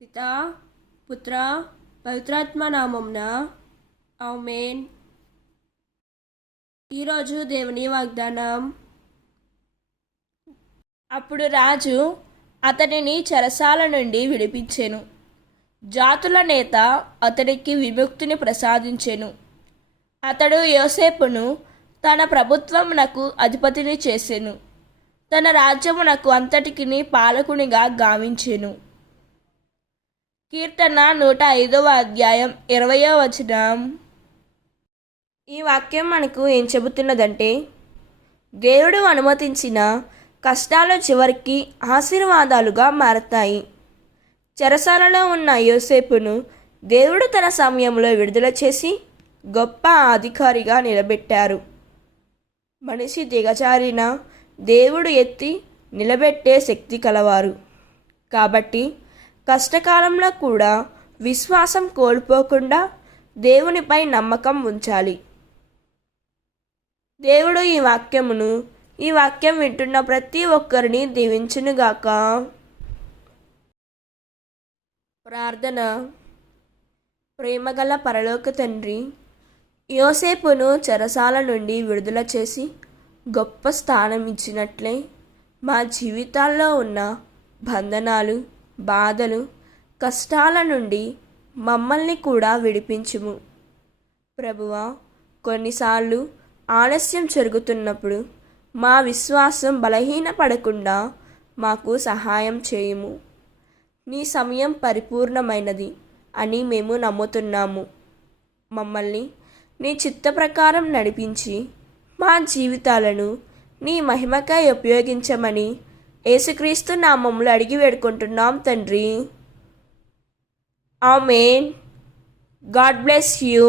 పితా పుత్ర పవిత్రాత్మ నామమున ఆమేన్. ఈరోజు దేవుని వాగ్దానం. అప్పుడు రాజు అతనిని చెరసాల నుండి విడిపించెను. జాతుల నేత అతనికి విముక్తిని ప్రసాదించెను. అతడు యోసేపును తన ప్రభుత్వమునకు అధిపతిని చేసెను. తన రాజ్యమునకు అంతటికిని పాలకునిగా గావించెను. కీర్తన 105వ అధ్యాయం 20వ వచనం. ఈ వాక్యం మనకు ఏం చెబుతున్నదంటే, దేవుడు అనుమతించిన కష్టాలు చివరికి ఆశీర్వాదాలుగా మారతాయి. చెరసాలలో ఉన్న యోసేపును దేవుడు తన సమయంలో విడుదల చేసి గొప్ప అధికారిగా నిలబెట్టారు. మనిషి దిగజారిన దేవుడు ఎత్తి నిలబెట్టే శక్తి కలవారు. కాబట్టి కష్టకాలంలో కూడా విశ్వాసం కోల్పోకుండా దేవునిపై నమ్మకం ఉంచాలి. దేవుడు ఈ వాక్యం వింటున్న ప్రతి ఒక్కరిని దీవించునుగాక. ప్రార్థన. ప్రేమగల పరలోక తండ్రి, యోసేపును చెరసాల నుండి విడుదల చేసి గొప్ప స్థానం ఇచ్చినట్లే మా జీవితాల్లో ఉన్న బంధనాలు, బాధలు, కష్టాల నుండి మమ్మల్ని కూడా విడిపించుము. ప్రభువా, కొన్నిసార్లు ఆలస్యం జరుగుతున్నప్పుడు మా విశ్వాసం బలహీనపడకుండా మాకు సహాయం చేయుము. నీ సమయం పరిపూర్ణమైనది అని మేము నమ్ముతున్నాము. మమ్మల్ని నీ చిత్త ప్రకారం నడిపించి మా జీవితాలను నీ మహిమకై ఉపయోగించమని యేసుక్రీస్తు నామములో అడిగి వేడుకుంటున్నాం తండ్రి. ఆమేన్. God bless you.